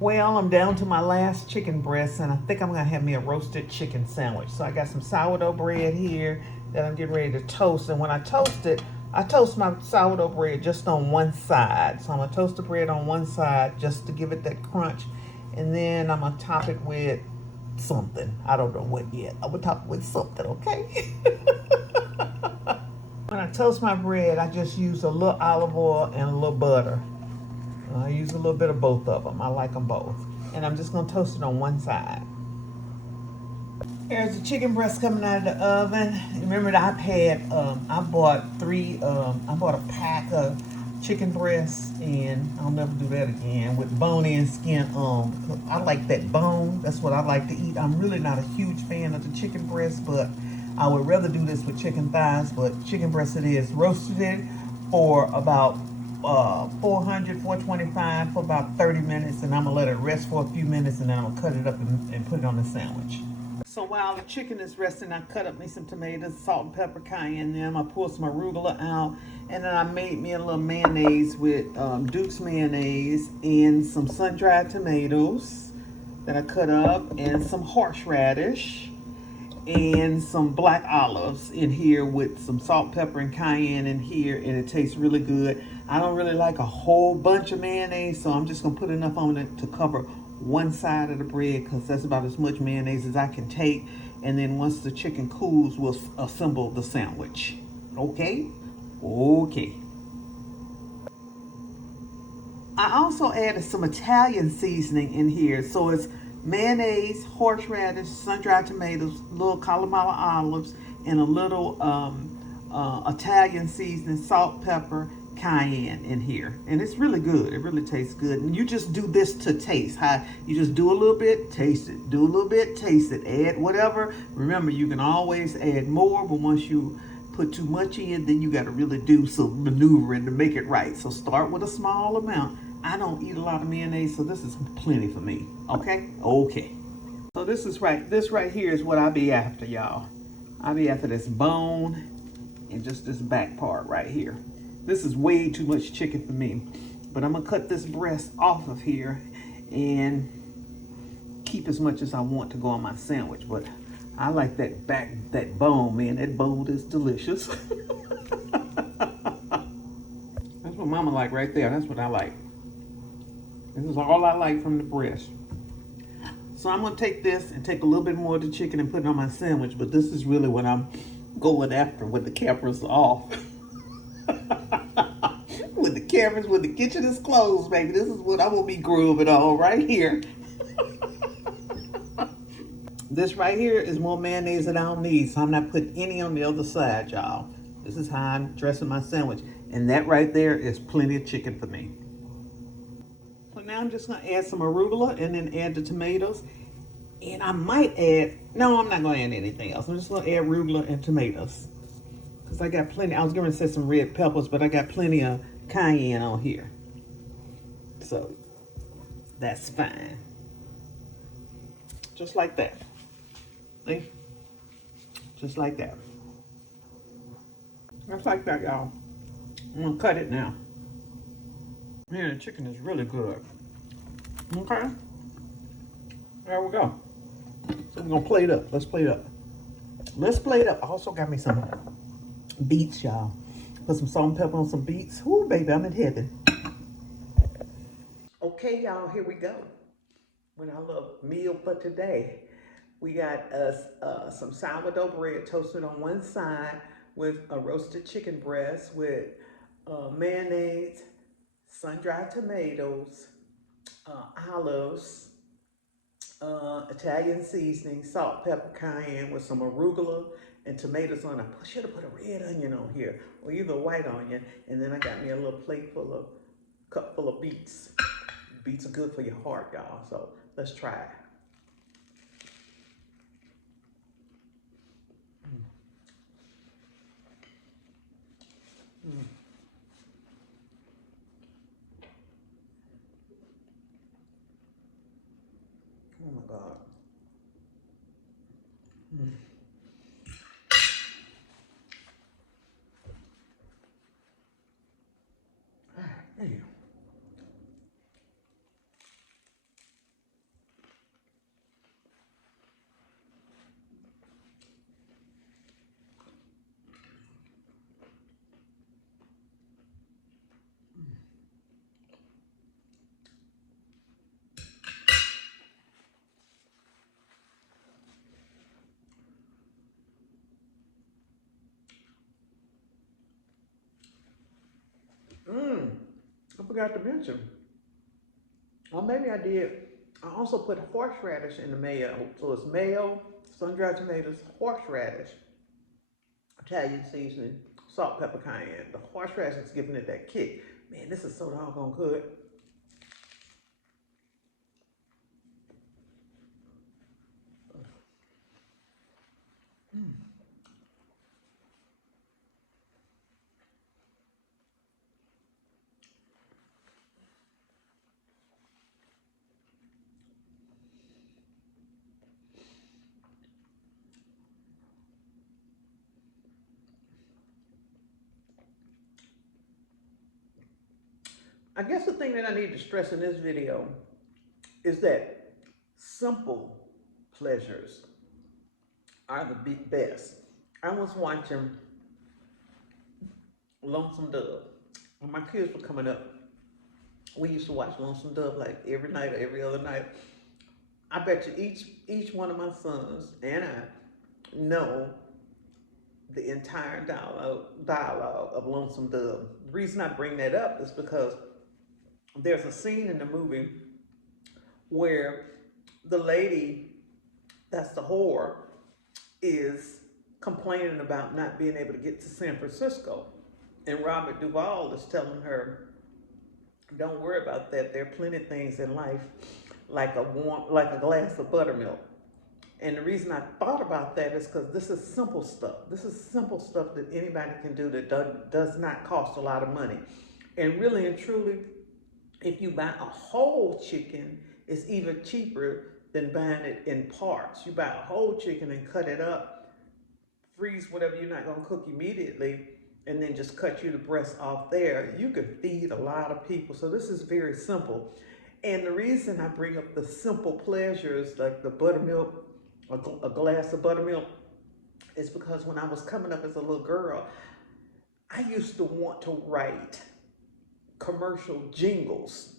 Well, I'm down to my last chicken breast, and I think I'm gonna have me a roasted chicken sandwich. So I got some sourdough bread here that I'm getting ready to toast. And when I toast it, I toast my sourdough bread just on one side. So I'm gonna toast the bread on one side just to give it that crunch. And then I'm gonna top it with something. I don't know what yet. I'm gonna top it with something, okay? When I toast my bread, I just use a little olive oil and a little butter. I use a little bit of both of them. I like them both. And I'm just going to toast it on one side. Here's the chicken breast coming out of the oven. Remember that I bought I bought a pack of chicken breasts, and I'll never do that again, with bone and skin on. I like that bone. That's what I like to eat. I'm really not a huge fan of the chicken breast, but I would rather do this with chicken thighs, but chicken breast it is. Roasted it for about 400, 425 for about 30 minutes, and I'm gonna let it rest for a few minutes, and then I'm gonna cut it up and put it on the sandwich. So while the chicken is resting, I cut up me some tomatoes, salt and pepper, cayenne. Then I pulled some arugula out, and then I made me a little mayonnaise with Duke's mayonnaise and some sun-dried tomatoes that I cut up, and some horseradish, and some black olives in here with some salt, pepper, and cayenne in here, and it tastes really good. I don't really like a whole bunch of mayonnaise, so I'm just gonna put enough on it to cover one side of the bread, because that's about as much mayonnaise as I can take. And then once the chicken cools, we'll assemble the sandwich. Okay? Okay. I also added some Italian seasoning in here, so it's mayonnaise, horseradish, sun-dried tomatoes, little Kalamata olives, and a little Italian seasoning, salt, pepper, cayenne in here. And it's really good. It really tastes good. And you just do this to taste. You just do a little bit, taste it. Do a little bit, taste it. Add whatever. Remember, you can always add more, but once you put too much in, then you got to really do some maneuvering to make it right. So start with a small amount. I don't eat a lot of mayonnaise, so this is plenty for me. Okay? Okay. So this right here is what I be after, y'all. I be after this bone and just this back part right here. This is way too much chicken for me. But I'm gonna cut this breast off of here and keep as much as I want to go on my sandwich. But I like that bone, man. That bone is delicious. That's what mama like right there. That's what I like. This is all I like from the breast. So I'm gonna take this and take a little bit more of the chicken and put it on my sandwich, but this is really what I'm going after when the cameras are off. When the kitchen is closed, baby, this is what I will be grooving on right here. This right here is more mayonnaise than I don't need, so I'm not putting any on the other side, y'all. This is how I'm dressing my sandwich. And that right there is plenty of chicken for me. So now I'm just gonna add some arugula and then add the tomatoes. And I might add, no, I'm not gonna add anything else. I'm just gonna add arugula and tomatoes. Because I got plenty, I was gonna say some red peppers, but I got plenty of cayenne on here. So that's fine. Just like that. See? Just like that. Just like that, y'all. I'm gonna cut it now. Man, the chicken is really good. Okay. There we go. So we're gonna plate up. Let's plate up. Let's plate up. I also got me some beets, y'all. Put some salt and pepper on some beets. Ooh, baby, I'm in heaven. Okay, y'all, here we go. With our little meal for today. We got us some sourdough bread toasted on one side with a roasted chicken breast with mayonnaise, sun-dried tomatoes, olives, Italian seasoning, salt, pepper, cayenne with some arugula and tomatoes on it. I should have put a red onion on here, or either a white onion. And then I got me a little cup full of beets. Beets are good for your heart, y'all. So let's try it. Mm. Oh my God. Mm. All right, there you go. forgot to mention, or maybe I did. I also put horseradish in the mayo. So it's mayo, sun-dried tomatoes, horseradish, Italian seasoning, salt, pepper, cayenne. The horseradish is giving it that kick. Man, this is so doggone good. I guess the thing that I need to stress in this video is that simple pleasures are the best. I was watching Lonesome Dove. When my kids were coming up, we used to watch Lonesome Dove like every night or every other night. I bet you each one of my sons and I know the entire dialogue of Lonesome Dove. The reason I bring that up is because there's a scene in the movie where the lady that's the whore is complaining about not being able to get to San Francisco. And Robert Duvall is telling her, don't worry about that. There are plenty of things in life like a glass of buttermilk. And the reason I thought about that is because this is simple stuff. This is simple stuff that anybody can do that does not cost a lot of money. And really and truly, if you buy a whole chicken, it's even cheaper than buying it in parts. You buy a whole chicken and cut it up, freeze whatever you're not gonna cook immediately, and then just cut you the breast off there. You can feed a lot of people. So this is very simple. And the reason I bring up the simple pleasures like the buttermilk, a glass of buttermilk, is because when I was coming up as a little girl, I used to want to write commercial jingles.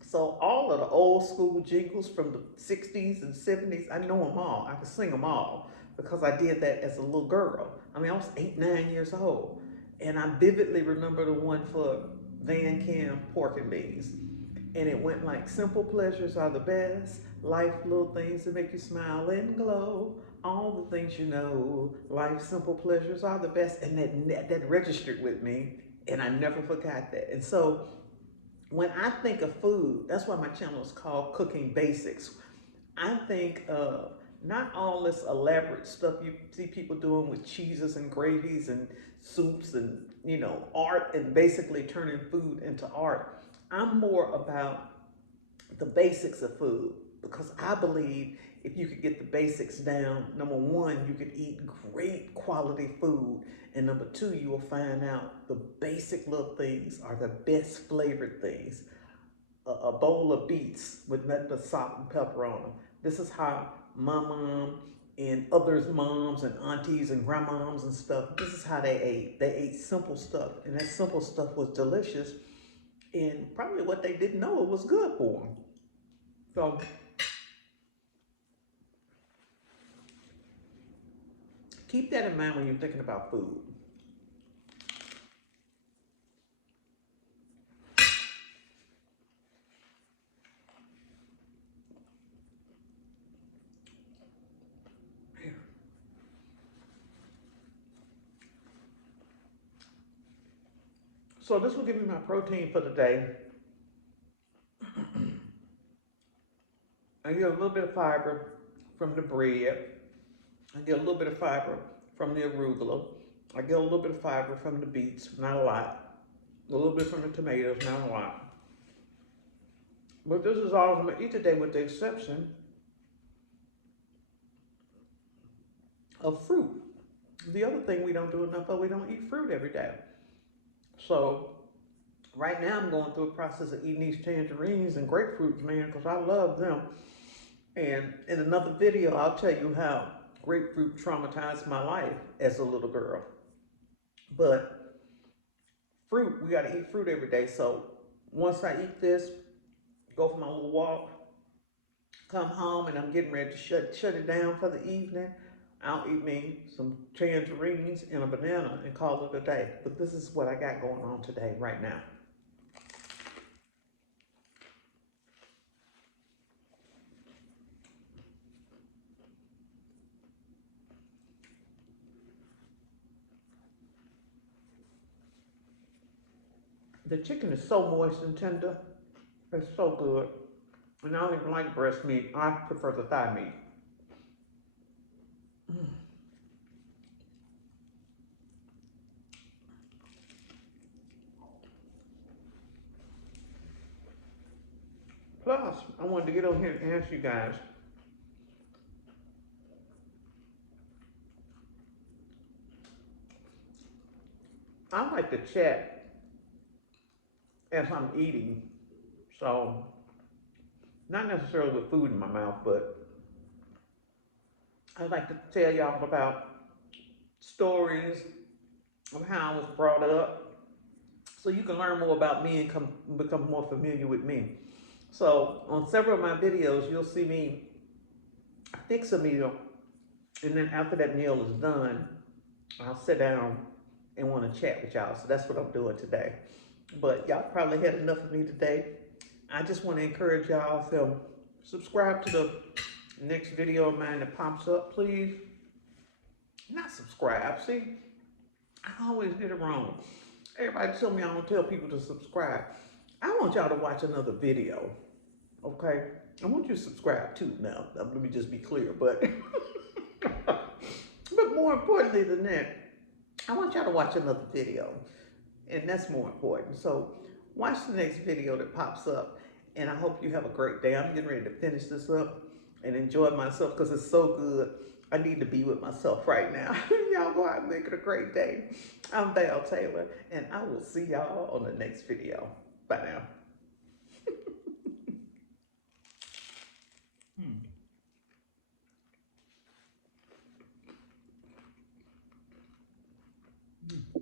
So all of the old school jingles from the 60s and 70s, I know them all. I can sing them all because I did that as a little girl. I mean, I was 8, 9 years old. And I vividly remember the one for Van Cam Pork and Beans. And it went like, simple pleasures are the best. Life, little things that make you smile and glow. All the things you know. Life, simple pleasures are the best. And that registered with me. And I never forgot that. And so when I think of food, that's why my channel is called Cooking Basics. I think of not all this elaborate stuff you see people doing with cheeses and gravies and soups and, art and basically turning food into art. I'm more about the basics of food because I believe if you could get the basics down, number one, you could eat great quality food. And number two, you will find out the basic little things are the best flavored things. A bowl of beets with nothing but salt and pepper on them. This is how my mom and others' moms and aunties and grandmoms and stuff, this is how they ate. They ate simple stuff, and that simple stuff was delicious, and probably what they didn't know it was good for them. So keep that in mind when you're thinking about food. So this will give me my protein for the day. I get a little bit of fiber from the bread. I get a little bit of fiber from the arugula. I get a little bit of fiber from the beets, not a lot. A little bit from the tomatoes, not a lot. But this is all I'm gonna eat today with the exception of fruit. The other thing we don't do enough of, we don't eat fruit every day. So right now I'm going through a process of eating these tangerines and grapefruits, man, because I love them. And in another video, I'll tell you how grapefruit traumatized my life as a little girl. But fruit, we gotta eat fruit every day. So once I eat this, go for my little walk, come home, and I'm getting ready to shut it down for the evening. I'll eat me some tangerines and a banana and call it a day. But this is what I got going on today, right now. The chicken is so moist and tender. It's so good. And I don't even like breast meat. I prefer the thigh meat. Plus, I wanted to get on here and ask you guys. I like to chat as I'm eating. So, not necessarily with food in my mouth, but I like to tell y'all about stories of how I was brought up so you can learn more about me and become more familiar with me. So, on several of my videos, you'll see me fix a meal, and then after that meal is done, I'll sit down and want to chat with y'all. So that's what I'm doing today. But y'all probably had enough of me today. I just want to encourage y'all to subscribe to the next video of mine that pops up, please. Not subscribe. See, I always get it wrong. Everybody tell me I don't tell people to subscribe. I want y'all to watch another video, okay? I want you to subscribe too now. Let me just be clear, but but more importantly than that, I want y'all to watch another video, and that's more important. So watch the next video that pops up, and I hope you have a great day. I'm getting ready to finish this up and enjoy myself because it's so good. I need to be with myself right now. Y'all go out and make it a great day. I'm Val Taylor, and I will see y'all on the next video. Bye now.